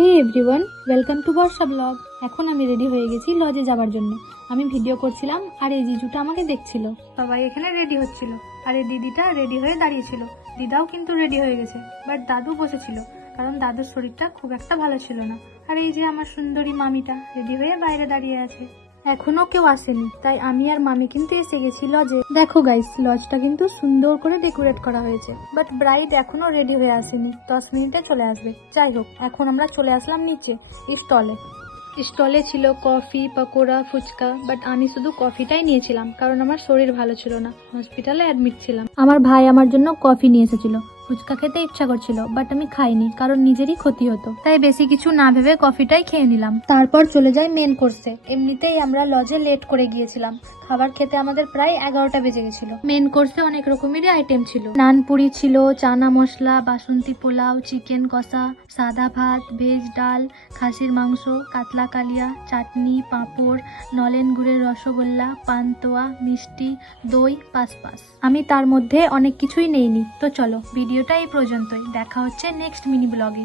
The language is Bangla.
Hey everyone, welcome to Barsha blog. এখন আমি রেডি হয়ে গেছি লজে যাবার জন্য। আমি ভিডিও করছিলাম আর এই জিজুটা আমাকে দেখছিল। সবাই এখানে রেডি হচ্ছিল আর এই দিদিটা রেডি হয়ে দাঁড়িয়েছিল। দিদাও কিন্তু রেডি হয়ে গেছে, বাট দাদু বসেছিল কারণ দাদুর শরীরটা খুব একটা ভালো ছিল না। আর এই যে আমার সুন্দরী মামিটা রেডি হয়ে বাইরে দাঁড়িয়ে আছে। এখনো কেউ আসেনি, তাই আমি আর মামি কিন্তু এসে গেছি লজে। দেখো গাইস, লজটা কিন্তু সুন্দর করে ডেকোরেট করা হয়েছে, বাট ব্রাইড এখনো রেডি হয়ে আসেনি। 10 মিনিটে চলে আসবে। যাই হোক, এখন আমরা চলে আসলাম নিচে স্টলে। স্টলে ছিল কফি, পকোড়া, ফুচকা, বাট আমি শুধু কফিটাই নিয়েছিলাম কারণ আমার শরীর ভালো ছিল না, হসপিটালে অ্যাডমিট ছিলাম। আমার ভাই আমার জন্য কফি নিয়ে এসেছিল। ফুচকা খেতে ইচ্ছা করছিল, বাট আমি খাইনি কারণ নিজেরই ক্ষতি হতো, তাই বেশি কিছু না ভেবে কফিটাই খেয়ে নিলাম। তারপর চলে যাই মেন কোর্সে। এমনিতেই আমরা লজে লেট করে গিয়েছিলাম, খাবার খেতে আমাদের প্রায় 11টা বেজে গেছিল। মেন কোর্সে অনেক রকমেরই আইটেম ছিল। নানপুরি ছিল, চানা মশলা, বাসন্তী পোলাও, চিকেন কষা, সাদা ভাত, ভেজ ডাল, খাসির মাংস, কাতলা কালিয়া, চাটনি, পাঁপড়, নলেন গুড়ের রসগোল্লা, পান্তুয়া, মিষ্টি, দই, পাসপাস। আমি তার মধ্যে অনেক কিছুই নেইনি। তো চলো, ভিডিওটা এই পর্যন্তই। দেখা হচ্ছে নেক্সট মিনি ব্লগে।